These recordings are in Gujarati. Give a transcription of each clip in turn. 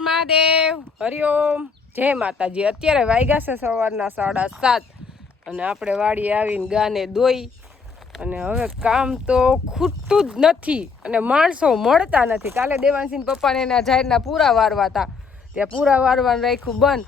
મહાદેવ હરિઓમ જય માતાજી। અત્યારે વાગ્યા છે સવારના 7:30 અને આપણે વાડીએ આવીને ગાને દોઈ અને હવે કામ તો ખૂટતું જ નથી અને માણસો મળતા નથી। કાલે દેવાંશીન પપ્પાને એના જાહેરના પૂરા વારવા હતા, ત્યાં પૂરા વારવાનું રાખ્યું બંધ।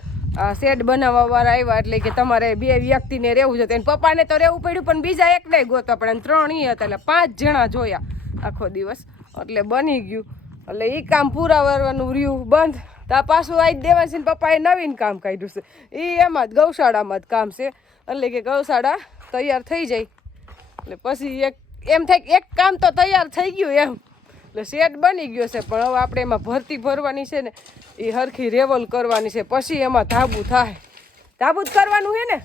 શેડ બનાવવા વાળા આવ્યા એટલે કે તમારે 2 વ્યક્તિને રહેવું છે, એને પપ્પાને તો રહેવું પડ્યું પણ બીજા એકને ગોતવા પડે, 3 ઈ હતા એટલે 5 જણા જોયા આખો દિવસ એટલે બની ગયું। એટલે એ કામ પૂરા વારવાનું રહ્યું બંધ। તા પાછું આજ દેવાંશીન પપ્પાએ નવીન કામ કાઢ્યું છે, એ એમાં જ ગૌશાળામાં જ કામ છે એટલે કે ગૌશાળા તૈયાર થઈ જાય એટલે પછી એમ થાય કે એક કામ તો તૈયાર થઈ ગયું એમ, એટલે શેડ બની ગયો છે પણ હવે આપણે એમાં ભરતી ભરવાની છે ને એ હરખી રેવલ કરવાની છે, પછી એમાં ધાબુ થાય, ધાબુ જ કરવાનું છે ને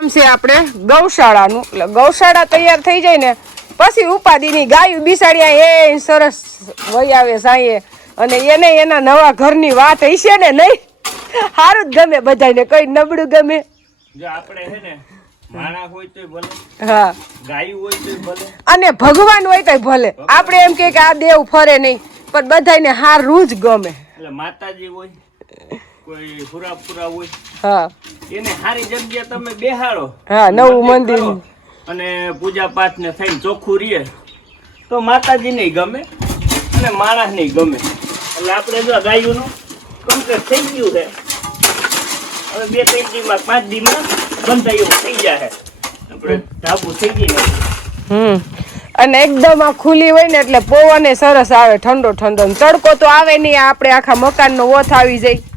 એમ છે આપણે ગૌશાળાનું। એટલે ગૌશાળા તૈયાર થઈ જાય ને પછી ઉપાધિની ગાયું બિસાડ્યા એ સરસ વહી આવે સાંયે અને એને એના નવા ઘરની વાત હશે ને નહીં સારું જ ગમે બધાને, કઈ નબળું ગમે જો આપણે હે ને માણા હોય તોય ભલે, હા ગાયું હોય તોય ભલે અને ભગવાન હોય તોય ભલે, આપણે એમ કે આ દેવ ફરે નહીં પણ બધાને હારું જ ગમે। એટલે માતાજી હોય કોઈ પુરા હોય, હા એને સારી જગ્યા તમે બેહાડો, હા નવું મંદિર અને પૂજા પાઠ ને થઈને ચોખ્ખું રહે તો માતાજી નહીં ગમે અને માણસ નહીં ગમે। એટલે આપણે જો ગાયુંનું કમ્પ્લીટ થઈ ગયું છે, હવે 2-3 દીમાં 5 દીમાં બંધાઈ એવું થઈ જાય, આપણે ધાબુ થઈ ગઈ। અને એકદમ આ ખુલ્લી હોય ને એટલે પવન સરસ આવે, ઠંડો ઠંડો, તડકો તો આવે નહીં, આપણે આખા મકાનનો ઓથ આવી જાય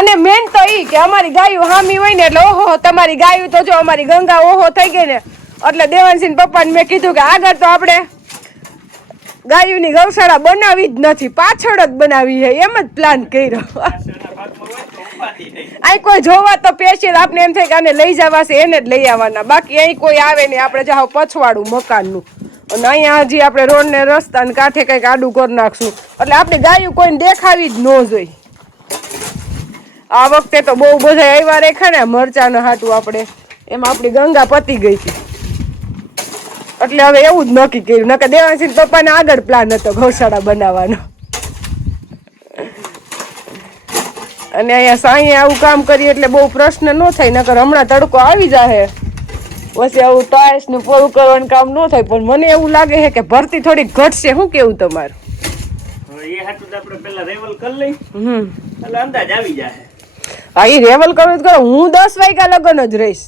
અને મેન તો ઈ કે અમારી ગાયું હામી હોય ને એટલે ઓહો તમારી ગાયું તો જો અમારી ગંગા ઓહો થઈ ગઈ ને એટલે દેવાંશીન પપ્પાને મેં કીધું કે આગળ તો આપણે ગાયુંની ગૌશાળા બનાવી જ નથી, પાછળ જ બનાવી છે, એમ જ પ્લાન કર્યો। અહીં કોઈ જોવા તો પેશિયલ આપણે એમ થાય કે આને લઈ જવા છે એને જ લઈ આવવાના, બાકી અહીં કોઈ આવે નહીં, આપણે જાવ પછવાડું મકાનનું અને અહીંયા હજી આપણે રોડ ને રસ્તા ને કાંઠે કંઈક આડું કરી નાખશું એટલે આપણે ગાયું કોઈને દેખાવી જ ન જોઈએ। આ વખતે તો બહુ બધા આવ્યા રેખા ને મરચાના હાટું આપણે એમાં આપણી ગંગા પતી ગઈ હતી એટલે હવે એવું જ નક્કી કર્યું, નકર દેવાંશીન પપ્પાને આગળ પ્લાન હતો ગૌશાળા બનાવવાનો। અને અહીંયા સાંયે આવું કામ કરીએ એટલે બહુ પ્રશ્ન ન થાય, નકર હમણાં તડકો આવી જાય પછી આવું ટાઈલ્સ નું પૂરું કરવાનું કામ ન થાય, પણ મને એવું લાગે છે કે ભરતી થોડી ઘટશે। શું કેવું તમારું? એ હાટું તો આપણે પહેલા રેવલ કરી લઈ એટલે અંદાજ આવી જાય। હા એ રેવલ કરવું જ કરો, હું 10 વાગ્યા લગન જ રહીશ,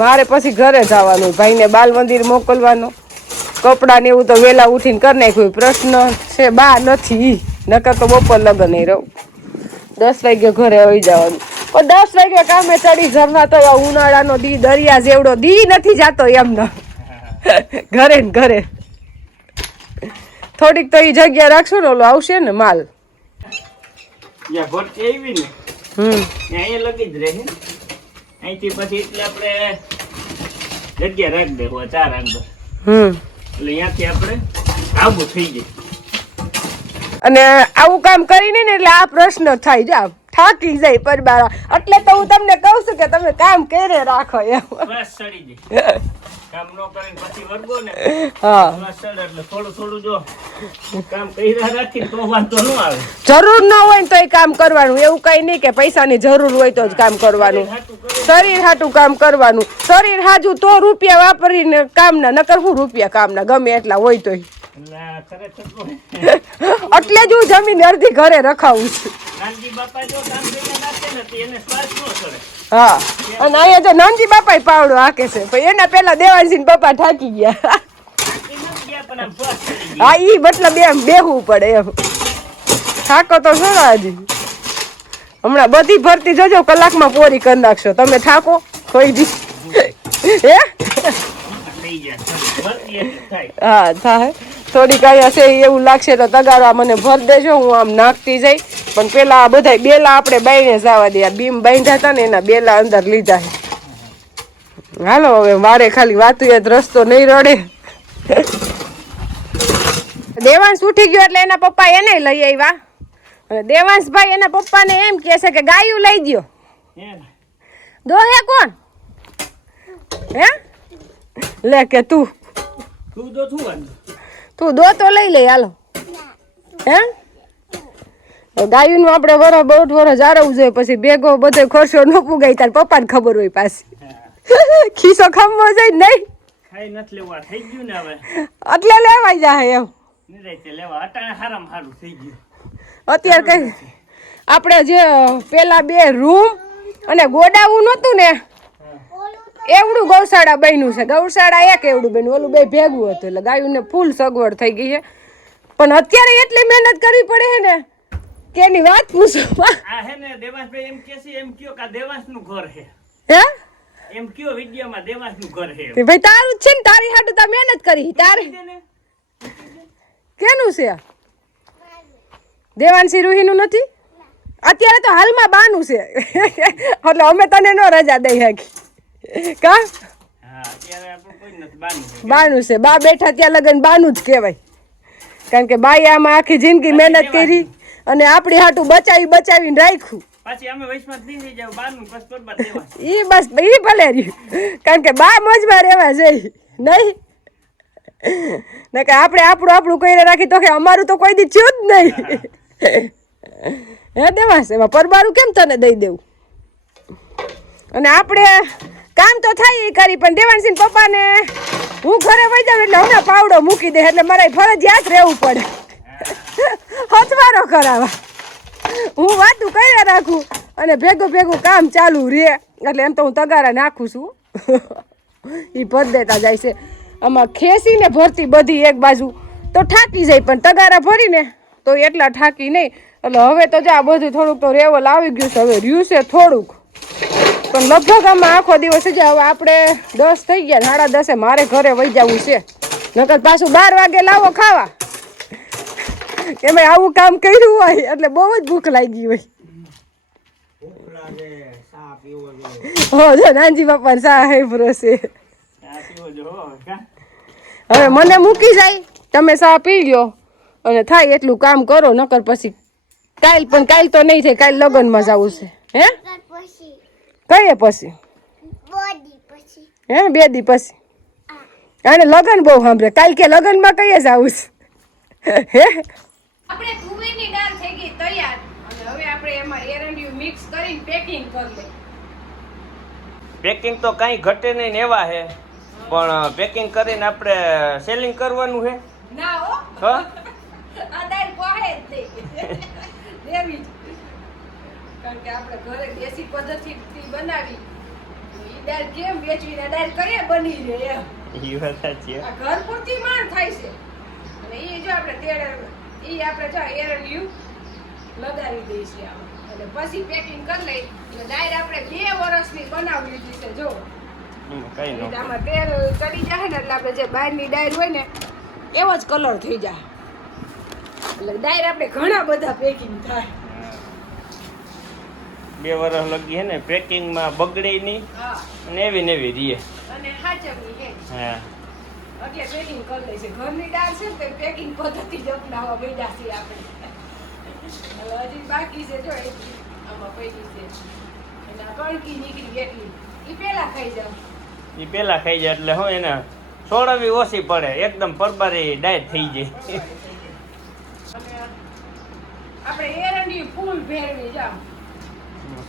મારે પછી ઘરે જવાનું, ભાઈને બાલ મંદિર મોકલવાનો, કપડા ને એવું તો વેલા ઉઠીને કરી નાખ્યું, પ્રશ્ન છે બા નથી, નકર તો બપોર લગન નહીં રહું, 10 વાગે ઘરે આવી જવાનું। પણ 10 વાગે કામે ચડી ઘરના તો ઉનાળાનો દી દરિયા જેવડો દી નથી જાતો એમનો ઘરે ને ઘરે થોડીક તો એ જગ્યા રાખશું ને ઓલો આવશે ને માલ જ્યાં ભરતી આવી ને અહીંયા લગી જ રહે, અહીંથી પછી એટલે આપણે જગ્યા રાખી દે 4 આંગળ એટલે અહીંયાથી આપણે આવું થઈ જાય। અને આવું કામ કરીને ને એટલે આ પ્રશ્ન થાય જા થાકી જાય પરબારા, એટલે તો હું તમને કહું છું કે તમે કામ કરે રાખો એમ, બસ સડી જાય કામ ન કરીને પછી વર્ગો ને હા બસ સડ એટલે થોડું જો કામ કર્યા રાખીને તો વાંધો ન આવે। જરૂર ન હોય ને તો એ કામ કરવાનું, એવું કઈ નહીં કે પૈસાની જરૂર હોય તો જ કામ કરવાનું, શરીર હાટું કામ કરવાનું, શરીર હાજુ તો રૂપિયા વાપરીને કામના, નકર હું રૂપિયા કામના ગમે એટલા હોય તોય એટલે જ હું જમીન અડધી ઘરે રખાવું છું। હા અને અહીંયા જો નાનજી બાપા પાવડો હાકે છે, પણ એના પેલા દેવાંશીન પપ્પા થાકી ગયા હા ઈ મતલબ એમ બેહવું પડે એમ, થાકો તો શું હજી હમણાં બધી ભરતી જજો કલાકમાં પૂરી કરી નાખશો, તમે થાકો કોઈ દી હે હા થાય થોડીક અહીંયા છે એવું લાગશે તો તગારવા મને ભર દેજો, હું આમ નાખતી જઈ, પણ પેલા આ બધા બેલા આપણે બાઈને જવા દે, બીમ બાંધ્યા હતા ને એના બેલા અંદર લીધા છે। હાલો હવે મારે ખાલી વાતું યાદ રસ્તો નહીં રડે। દેવાંશ ઉઠી ગયો એટલે એના પપ્પા એને લઈ આવ્યા અને દેવાંશભાઈ એના પપ્પાને એમ કહે છે કે ગાયું લઈ દો, દોહે કોણ હે લે કે તું તું તો શું વાંધો તું દો તો લઈ લે હાલો હે ગાયું આપણે વરસ 1.5 વર્ષ જાળવવું જોઈએ પછી ભેગો બધો ખર્ચો ન પુગાય તાર પપ્પાને ખબર હોય પાછી ખીસો ખમવો જાય નહીં ખાઈ નથી લેવા થઈ ગયું ને હવે એટલે લેવાઈ જાય એમ નિરાંતે લેવા અટાણે હારામાં હારું થઈ ગયું અત્યારે કઈ આપણે જે પેલા 2 રૂમ અને ગોડાવું નહોતું ને એવડું ગૌશાળા બન્યું છે ગૌશાળા એક એવડું બન્યું ઓલું 2 ભેગું હતું એટલે ગાયુંને ફૂલ સગવડ થઈ ગઈ છે પણ અત્યારે એટલી મહેનત કરવી પડે છે ને કે એની વાત પૂછો આ હે ને દેવાંશભાઈ એમ કે છે એમ કયો કે દેવાંશનું ઘર છે હે એમ કયો વિડિયોમાં દેવાંશનું ઘર છે તે ભાઈ તારું જ છે ને તારી હાટુ તા મહેનત કરી તારે કેનું છે દેવાંશી રૂહીનું નથી અત્યારે તો હાલમાં બાનું છે એટલે અમે તને નો રજા દઈ હાકી કા હા અત્યારે આપણું કોઈ નથી બાનું બાનું છે બા બેઠા ત્યાં લગન બાનું જ કહેવાય કારણ કે બાઈ આમાં આખી જિંદગી મહેનત કરી અને આપણી હાટું બચાવીને રાખ્યું પાછી અમે વૈષ્ણવ નહીં થઈ જાવ બાનું બસ બરબાદ દેવા ઈ બસ ઈ ભલે રહ્યું કારણ કે બા મોજમાં રહેવા જઈ નહીં ને કે આપણે આપણું કઈને રાખી તો કે અમારું તો કોઈ દી થયું જ નહીં હે દેવાસ એમાં પરબારું કેમ તને દઈ દેવું અને આપણે કામ તો થાય એ કરી પણ દેવાંશી પપ્પાને હું ઘરે વઈ જાઉં એટલે હમણાં પાવડો મૂકી દે એટલે મારે ફરજિયાત રહેવું પડે હથવારો કરાવવા હું વાતું કર્યા રાખું અને ભેગું કામ ચાલુ રહે એટલે એમ તો હું તગારા નાખું છું એ ભર દેતા જાય છે આમાં ખેંચીને ભરતી બધી એક બાજુ તો ઠાકી જાય પણ તગારા ભરીને તો એટલા ઠાકી નહીં એટલે હવે તો આ બધું થોડુંક તો રેવલ આવી ગયું છે હવે રહ્યું છે થોડુંક પણ લગભગ આમાં આખો દિવસ જ હવે આપણે 10 થઈ ગયા 10:30 મારે ઘરે વહી જવું છે નકર પાછું 12 વાગે લાવો ખાવા કે ભાઈ આવું કામ કર્યું હોય એટલે બહુ જ ભૂખ લાગી હોય હો જો નાનજી બાપા સાહેબ રોસે હવે મને મૂકી જાય તમે સા પી લ્યો અને થાય એટલું કામ કરો નકર પછી કાલ તો નહીં થાય કાલ લગ્નમાં જવું છે હે કઈએ પછી હે 2 દી પછી અને લગ્ન બહુ સાંભળે કાલ કે લગ્નમાં કઈએ જવું છે હે આપણે તુવેરની દાળ થઈ ગઈ તૈયાર અને હવે આપણે એમાં એરંડિયું મિક્સ કરીને પેકિંગ કરી લે પેકિંગ તો કાંઈ ઘટે નહીં એવા હે પણ પેકિંગ કરીને આપણે સેલિંગ કરવાનું છે ના હો હા આ દાળ પોહે જ દેવી કારણ કે આપણે ઘરે દેશી પદ્ધતિથી બનાવી ઈ દાળ કેમ વેચવી ને દાળ કઈએ બની રહે એમ ઈ વાત સાચી આ ઘર પૂરતી માંડ થાય છે અને ઈ જો આપણે તેડે ઈ આપણે જો એરંડિયું લગાવી દઈશું આમ અને પછી પેકિંગ કરી લઈ એટલે દાળ આપણે 2 વર્ષની બનાવી લીધી છે જો કઈ ન આમાં તેલ ચડી જાય ને એટલે આપણે જે બહારની ડાયર હોય ને એવો જ કલર થઈ જાય એટલે ડાયર આપણે ઘણા બધા પેકિંગ થાય 2 વર્ષ લગી હે ને પેકિંગમાં બગડે નહીં હા અને એવી ને એવી રીએ અને હાચવની હે હા એટલે પેકિંગ કરી લઈ છે ઘરની દાળ છે ને તો પેકિંગ પદ્ધતિ જ અપનાવવા બેડા છે આપણે હવે હજી બાકી છે જો એટલી આમાં પડી છે અને આ કણકી નીકળી એટલી ઈ પેલા ખાઈ જાવ એ પેલા ખાઈ જાય એટલે હું એને સોળવી ઓછી પડે એકદમ પરબારી ડાયટ થઈ જાય અને આપણે એરંડી ફૂલ ભેરવી જાવ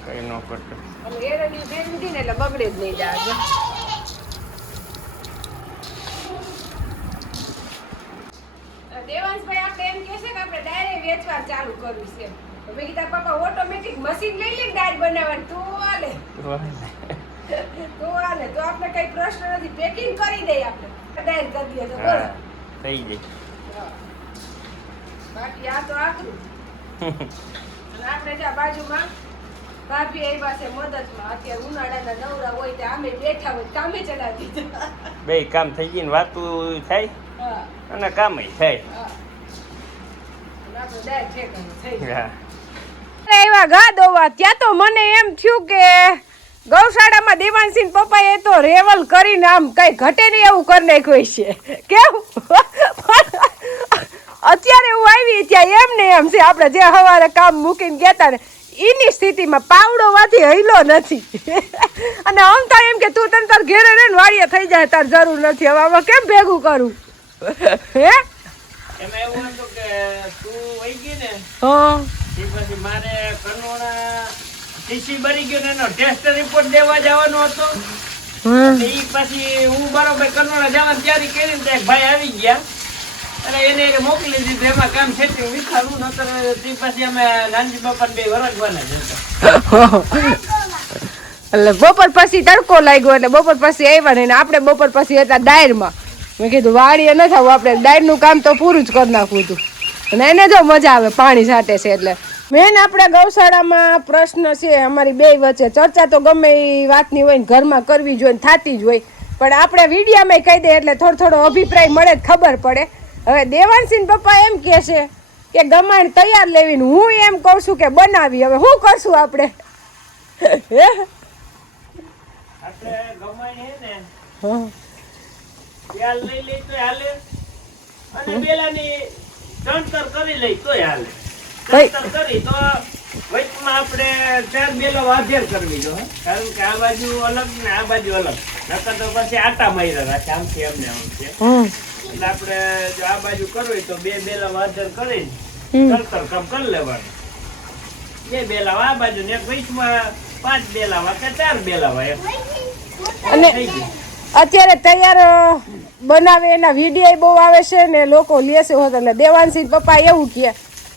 કઈ ન કરતો અને એરંડી ભેરવી હતી ને એટલે બગડે જ નહીં દાળ દેવાંશભાઈ આપણે એમ કહે છે કે આપણે ડાયરેક્ટ વેચવા ચાલુ કરવી છે તો મેં કીધા પપ્પા ઓટોમેટિક મશીન લઈ લે દાળ બનાવવાનું તો હાલે તો આપણે કઈ પ્રશ્ન નથી પેકિંગ કરી દઈએ આપણે દાળ કરી દઈએ તો બરાબર થઈ જાય બાકી આ તો આકરું અને આપણે જ્યાં બાજુમાં ભાભી આવ્યા છે મદદમાં અત્યારે ઉનાળાના નવરા હોય તો આમે બેઠા હોય કામે ચલાવી દીધા બે કામ થઈ ગઈ ને વાતું થાય હા અને કામ થાય હા આપણે દાળ ઠેકાણું થઈ હા એવા ગા દોવા ત્યાં તો મને એમ થયું કે ગૌશાળામાં દેવાંશી પપ્પાએ તો રેવલ કરીને આમ કઈ ઘટે નહીં એવું કરી નાખ્યું છે કેવું અત્યારે હું આવી ત્યાં એમ ને એમ છે આપણે જે સવારે કામ મૂકીને ગયા ને એની સ્થિતિમાં પાવડો વાથી હૈલો નથી અને આમ થાય એમ કે તું તને તાર ઘેરે રહીને વાડીએ થઈ જાય તાર જરૂર નથી હવે આમાં કેમ ભેગું કરું હે એમાં એવું હતું કે તું વહી ગઈ ને હા એ પછી મારે કનોડા ટીસી બની ગયો ને એનો ટેસ્ટ રિપોર્ટ દેવા જવાનો હતો. એ પછી હું બરોબર કનોડા જવાની તૈયારી કરી તો એક ભાઈ આવી ગયા અને એને મોકલી દીધું. એમાં કામ સેટિંગ વિખારું નતર તે પછી અમે નાનજી બાપા બે વરસવાના જ હતા. એટલે બપોર પછી તડકો લાગ્યો એટલે બપોર પછી આવ્યા ને આપણે બપોર પછી હતા ડાયરમાં. મેં કીધું વાડીએ ન થવું, આપણે ડાયરનું કામ તો પૂરું જ કરી નાખવું હતું. અને એને જો મજા આવે પાણી છાંટે છે એટલે. મેન આપણે ગૌશાળામાં પ્રશ્ન છે અમારી બે વચ્ચે, ચર્ચા તો ગમે એ વાતની હોય ને ઘરમાં કરવી જોઈએ થતી જ હોય, પણ આપણે વિડીયામાં કહી દે એટલે થોડો અભિપ્રાય મળે જ ખબર પડે. હવે દેવાંશીન પપ્પા એમ કહે છે કે ગમાણ તૈયાર લેવીને, હું એમ કહું છું કે બનાવી. હવે શું કરશું આપણે? આપણે ગમાઈ હે ને હા ત્યાર લઈ લઈ તોય હાલે અને બેલાની ચણતર કરી લઈ તોય હાલે. ચણતર કરી તો વચમાં આપણે 4 બેલો વાધેર કરવી જોઈએ, કારણ કે આ બાજુ અલગ ને આ બાજુ અલગ, નકર તો પછી આટા માર્યા રાખે આમથી એમને આમ છે. એટલે આપણે જો આ બાજુ કરવી તો 2 બેલા વાધેર કરીને ચણતર કામ કરી લેવાનું. 2 બેલા આ બાજુ ને એક વચમાં 5 બેલાવા કે 4 બેલાવા એમ અને થઈ ગયું. અત્યારે તૈયાર બનાવે એના વિડીયો બહુ આવે છે ને લોકો લે છે હોત. એટલે દેવાંશી પપ્પા એવું કહે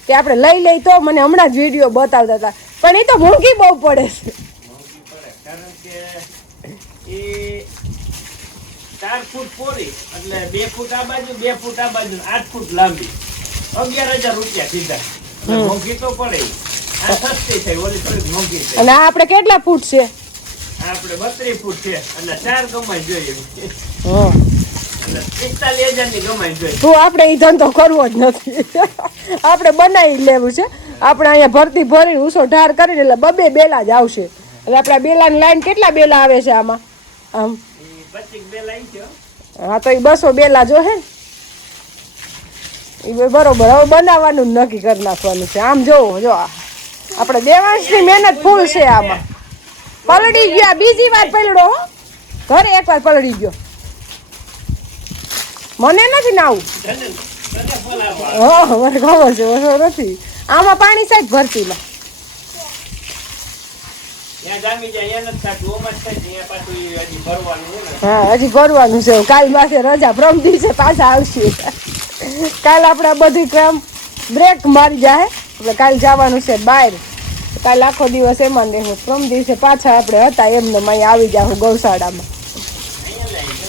કે આપણે લઈ લઈ તો મને હમણાં જ વિડીયો બતાવતા હતા, પણ એ તો મોંઘી બહુ પડે છે. મોંઘી પડે કારણ કે એ 4 ફૂટ પોરી એટલે 2 ફૂટ આ બાજુ 2 ફૂટ આ બાજુ 8 ફૂટ લાંબી, 11,000 રૂપિયા સીધા. એટલે મોંઘી તો પડે. આ સસ્તી થઈ, ઓલી થોડીક મોંઘી થઈ. અને આ આપણે કેટલા ફૂટ છે? આપણે 32 ફૂટ છે એટલે 4 કમાઈ જોઈએ એટલે 45,000 ની કમાઈ જોઈએ. તો આપણે એ ધંધો કરવો જ નથી. આપણે બનાવી લેવું છે. આપણે અહીંયા ભરતી ભરીને ઉસો ઢાર કરીને એટલે 2 બેલા જ આવશે. એટલે આપણા બેલાની લાઈન કેટલા બેલા આવે છે આમાં? આમ 25 બેલ આવી છે. હા તો એ 200 બેલા જો હે એ બરોબર. હવે બનાવવાનું જ નક્કી કરી નાખવાનું છે. આમ જોવો જો આપણે દેવાંશની મહેનત ફૂલ છે આમાં. પલળી ગયા બીજી વાર પલળો હો, ઘરે એકવાર પલળી ગયો. મને નથી નાવું. તને બોલાવવા હા મને ખબર છે, વસો નથી. આમાં પાણી સાહેબ ભરતીમાં ત્યાં જામી જાય એને જ થાતું ઓમ જ થાય ત્યાં પાછું ઈ હજી ભરવાનું હોય ને. હા હજી ભરવાનું છે. કાલ માથે રજા, પ્રમ દિવસે પાછા આવશે. કાલ આપણે બધી કામ બ્રેક મારી જાય એટલે કાલ જવાનું છે બહાર. કાલ આખો દિવસ એમાં રહેવું. પ્રમ દિવસે પાછા આપણે હતા એમને અહીં આવી જાવ ગૌશાળામાં.